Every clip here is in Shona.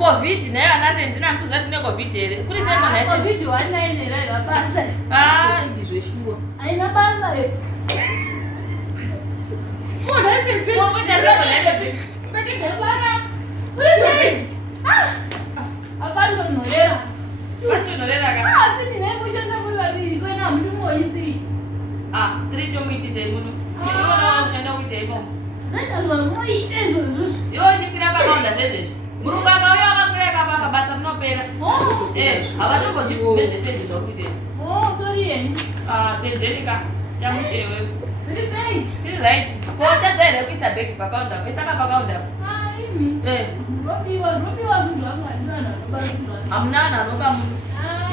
COVID nayo anasenzi namsuza kuti ne COVID ere. Kuri sema na COVID wanaenera basa. Ndizwe shuwa. Aina basa e. Mona senzi. Mona senzi. Baki ndabana. Kuri sema. Abantu norera. Abantu norera ka. Sini ne mushanda muri babiri kwena muntu moyi 3. 3 chomuitize muno. Ndinoona ushanda kuite imo. Nashanda moyi tezo. Yo shikira pakaunda sezvezvi. Murunga kauya akakureka papa basa munopera. Havatombozibumbezve sezvinokuite. Sorry yeni. Senzeni ka. Chamushere wewe. Tiri sei? Tiri right. Kotadza here kuisa bag pakaunda. Pesaka pakaunda. Imi. Robiwa kundu amwana nobarukura. Amnana noba munhu.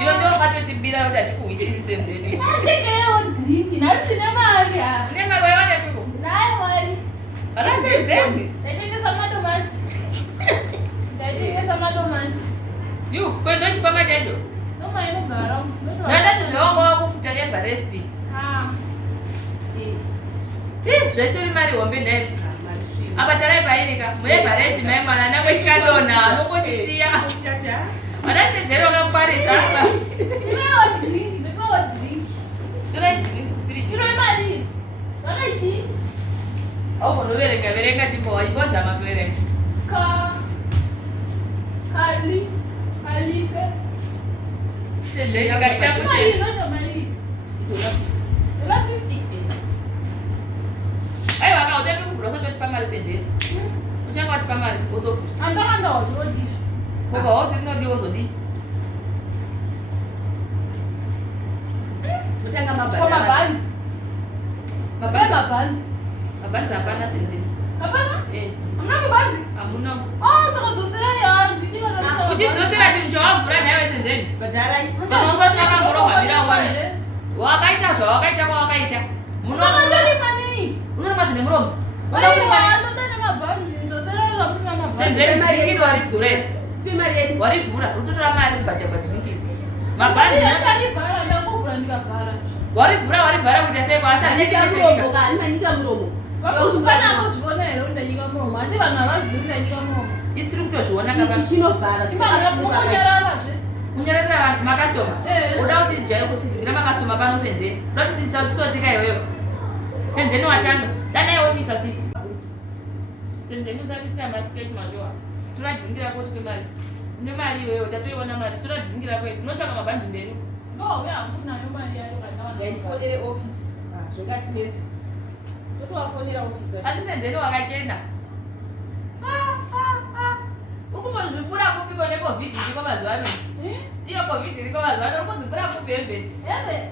Iyo ndio katotibira kuti atikuwisisi Senzeni. Tengerewo drink. Nasine mari. Une mari wawane piko? Nayo mari. Ana Senzeni. Ndatengesa madomasi. Yu, kwenda chikwama chacho? Noma inogara. Nanda tuzvongo wakufuta neEverest. Zvetori mari hombe ndai. Abatarai pairika. MuEverest mai mwana nangwe chikandona, anongochisiya. Ana Senzeni wakangwarisa apa. Ndimewo drink. Tora drink free. Chiro mari. Wakachi? Verenga tipo waibozama kuverenga. Kalike. Senzeni akachamushe. Mari. Ela 50. Aiwa kana uchange kuvhura usati wachipa mari Senzeni. Uchange wachipa mari wozovhura. Andakanda wazodii. Koka wauti rinodiwa wozodii. Mutanga mabhanzi. Kwa mabhanzi. Mabhanzi hapana Senzeni. Hapana? Hamuna mabhanzi? Hamuna. Saka dzosera ya ndikira na. Uchidzosera chinhu chawavhura nawe Senzeni. Bhadharai. Kana usati wakangorohwamira uwane. Wakaita zvawakaita kwawakaita. Unorima zvine muromo. Senzeni dhingi warivhura here. Warivhura utotora mari kubhadharwa dhingi. Mabhanzi warivhara kuita sei kwasara muromo kani manyika muromo. Vakuzvikana kuzvona here undanyika muromo. Hati vanhu havazivi undanyika muromo. Isitiri kutozviona kapa. Ichi chinovhara. Kunyararira vanhu makastoma. Uda kuti jai kuti dzingira makastoma pano Senzeni. Uda kuti dzisazotika iwewe. Senzeni watanga. Dana officer sisi. Senzeni usatitsira masiketi majoa. Turadhingira kuti kwemari. Une mari iwewe tatoiona mari. Turadhingira kwedu. Unotsvaka mabhanzi mberi. Ndowe hakunayo mari yayo kana. Ngaifonere office. Zvingatinetsa. Totowafonera officer. Asi Senzeni wakachena. Ukumbozvipura kupiko neCOVID iriko mazuva ano. Iyo COVID iriko mazuva ano ukudzipura kupi hembe.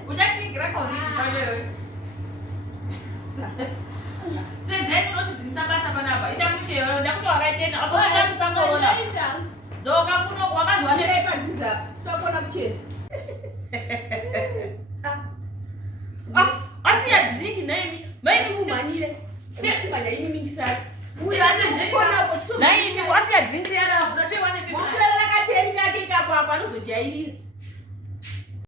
Uchatsigira COVID panewe. Senzeni unotidzimisa basa panapa. Ita muchewe ndakuti wakachena. Apo ndati pangoona. Dzoka kuno wakazwa Ndai padhuze apa. Totokona kuchena. Asiya dhingi naimi. Maimi Mumhanyire. Timanya imi mingisana. Naimi wasiya dhingi yaravhura cheiwane pipa. Mutora rakateni kake ikapo apa anozojairira.